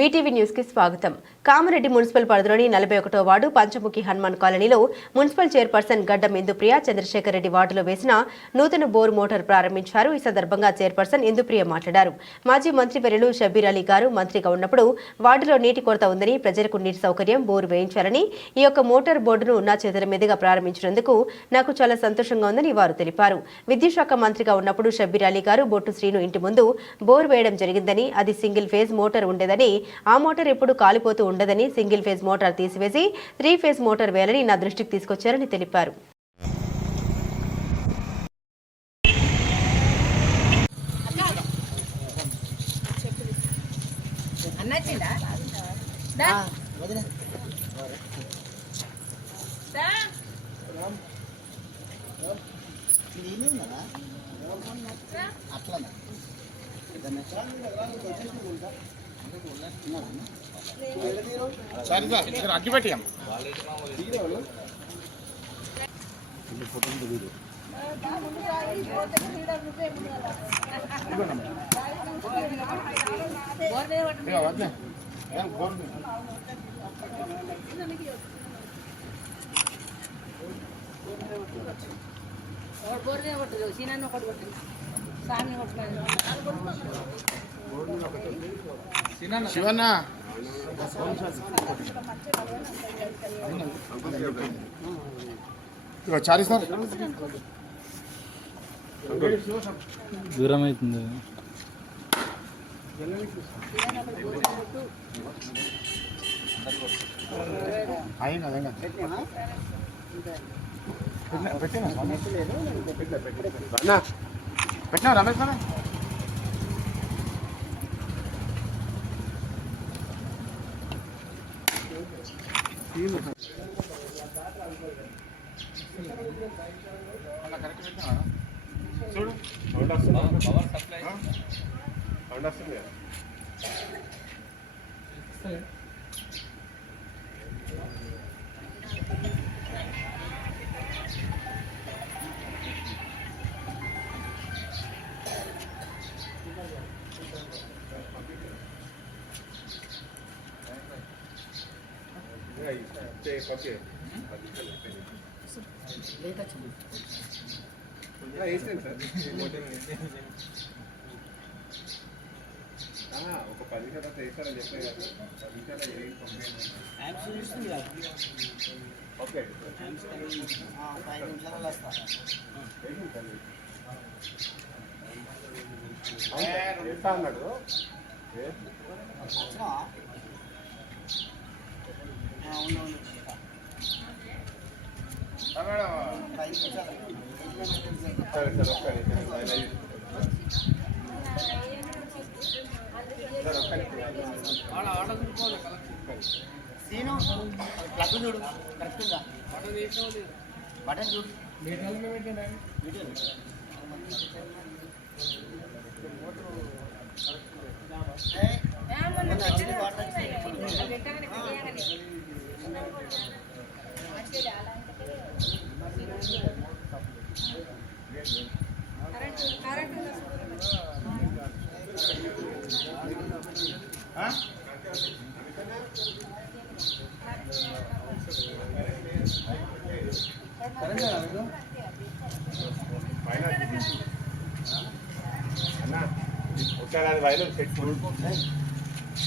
Mee TV news కి స్వాగతం. Kamareddy municipal పరిధిలోని 41వ వార్డు పంచముఖి హనుమాన్ కాలనీలో మున్సిపల్ చైర్పర్సన్ గడ్డం ఇందుప్రియ చంద్రశేఖర్ రెడ్డి వార్డులో వేసిన నూతన బోర్ మోటార్ ప్రారంభించారు. ఈ సందర్భంగా చైర్పర్సన్ ఇందుప్రియ మాట్లాడారు. మాజీ మంత్రివర్యులు షబ్బీర్ అలీ గారు మంత్రిగా ఉన్నప్పుడు వార్డులో నీటి కొరత ఉందని, ప్రజలకు నీటి సౌకర్యం బోరు వేయించాలని ఈ యొక్క మోటార్ బోర్డును నా చేతుల మీదుగా ప్రారంభించినందుకు నాకు చాలా సంతోషంగా ఉందని వారు తెలిపారు. విద్యుత్ శాఖ మంత్రిగా ఉన్నప్పుడు షబ్బీర్ అలీ గారు బొట్టు శ్రీను ఇంటి ముందు బోర్ వేయడం జరిగిందని, అది సింగిల్ ఫేజ్ మోటార్ ఉండేదని, ఆ మోటార్ ఎప్పుడు కాలిపోతూ ఉండదని, సింగిల్ ఫేజ్ మోటార్ తీసివేసి 3 ఫేజ్ మోటార్ వేయాలని నా దృష్టికి తీసుకొచ్చారని తెలిపారు. అగ్గి పెట్టాం శివన్న చారీ సార్ దూరం అవుతుంది. పెట్టినా రమేష్ సార్ చూడు పవర్ సప్లై వస్తుంది. ఒక 10 నిమిషాలు వేస్తారని చెప్పే కదా, 10 నిమిషాలు అన్నాడు. ప్లగ్ చూడు కరెక్ట్గా బటన్ చూడు. ఒకసారి అది వైలో సెట్